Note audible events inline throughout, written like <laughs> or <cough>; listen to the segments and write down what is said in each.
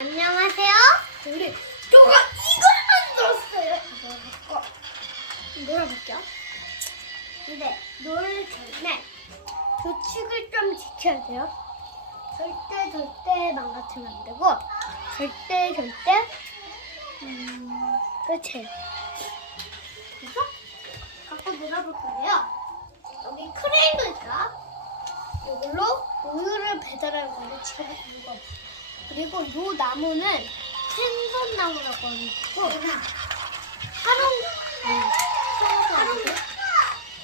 안녕하세요. 우리 누가 이걸 만들었어요. 이거 갖고 놀아볼게요. 근데 놀 전에 규칙을 좀 지켜야 돼요. 절대 절대 망가뜨리면 안 되고 절대 절대 음 끝이에요. 그래서 갖고 놀아볼 건데요. 여기 있다. 이걸로 우유를 배달하는 건데 집에 이거 그리고 이 나무는 생선나무라고 하고 하롱 하롱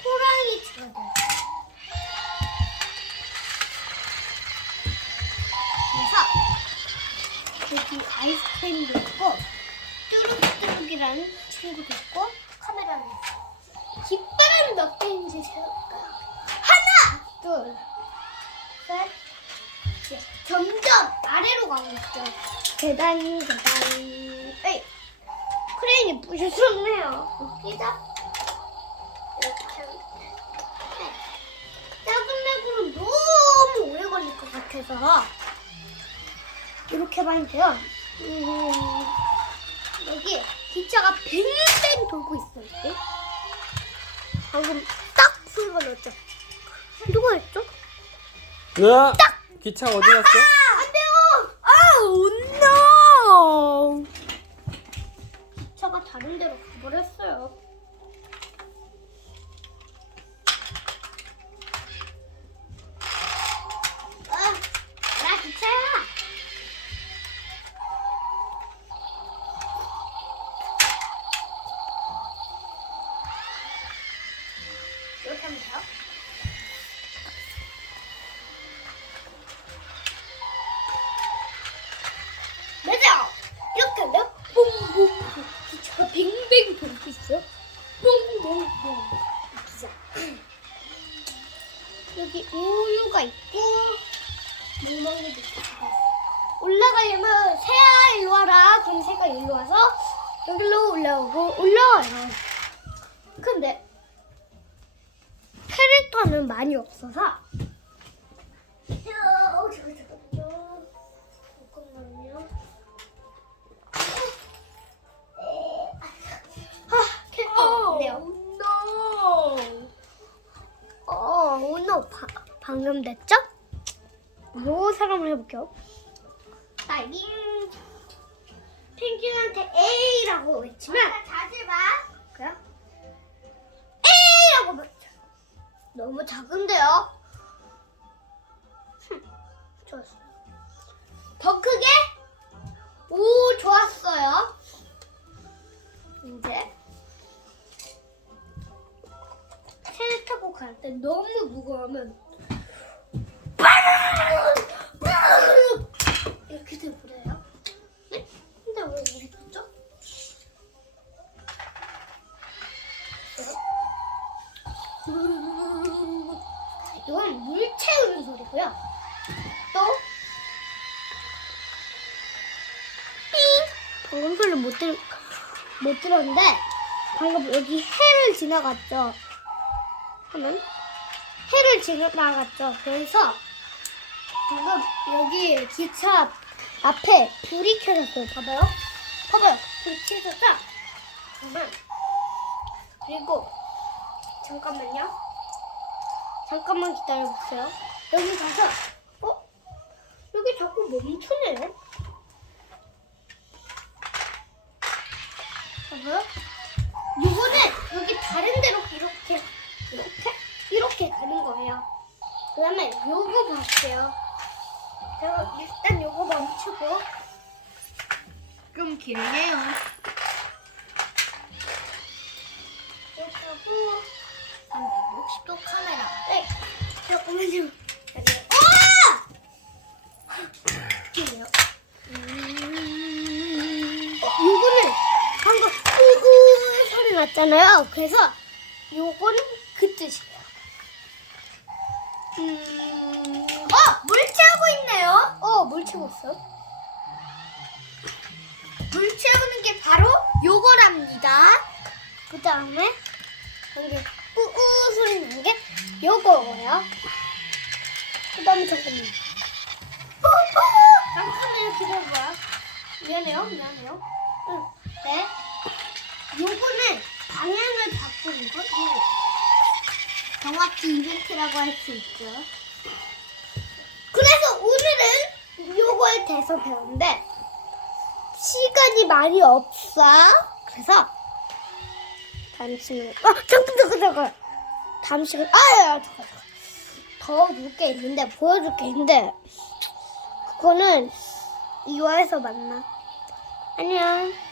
호랑이 들어가요. 그래서 여기 아이스크림도 있고 뚜룩뚜룩이라는 친구도 있고 카메라는 있어. 깃발은 몇 개인지 세울까요? 하나, 둘, 셋. 네, 점점 아래로 가고 있죠. 계단, 계단. 에이, 크레인이 부셔졌네요. 웃기다. 맥으로 너무 오래 걸릴 것 같아서 이렇게 하면 돼요. 음, 여기 기차가 뱅뱅 돌고 있어요. 이렇게. 방금 딱 소리가 났죠. 누가 했죠? 으아! 기차 어디 갔어? 안 돼요! 아, no! 기차가 다른 데로 가버렸어요. 여기로 올라오고 올라와요. 근데 캐릭터는 많이 없어서 방금 됐죠? 요 사람을 해볼게요. 딸기 펭귄한테 A라고 외치면 자지 마. 그래요? A라고 외쳐. 너무 작은데요? 흠, <laughs> 좋았어요. 더 크게? 오, 좋았어요. 이제 차를 타고 갈 때 너무 무거우면 이 방금 소리 못, 들, 못 들었는데 방금 여기 해를 지나갔죠. 하면 해를 지나갔죠. 그래서 방금 여기 기차 앞에 불이 켜졌어요. 봐봐요. 봐봐요. 불이 켜졌죠? 그러면 그리고 잠깐만요. 잠깐만 기다려보세요. 여기 가서 어? 여기 자꾸 멈추네. 그 다음에 요거 볼게요. 제가 일단 요거 멈추고 좀 길게요. 이렇게 하고 360도 카메라. 네. 잠깐만요. 여기. 아! 이게요. 음... 어, 요거는 방금 우우 소리 났잖아요. 그래서 요건 그 뜻이에요. 음... 어! 물 채우고 있네요. 어, 물 채우고 있어. 물 채우는 게 바로 요거랍니다. 그 다음에 여기 우우 소리 나는 게 요거예요. 그 다음에 잠깐만. 잠깐만요, 기다려봐. 미안해요, 미안해요. 응, 네. 요거는 방향을 바꾸는 거. 요. 정확히 이벤트라고 할 수 있죠. 그래서 오늘은 요거에 대해서 배웠는데 시간이 많이 없어. 그래서 다음 시간에 아 잠깐 잠깐 잠깐 다음 시간 아야 잠깐 잠깐 더볼게 있는데 보여줄 게 있는데 그거는 이거에서 만나. 안녕.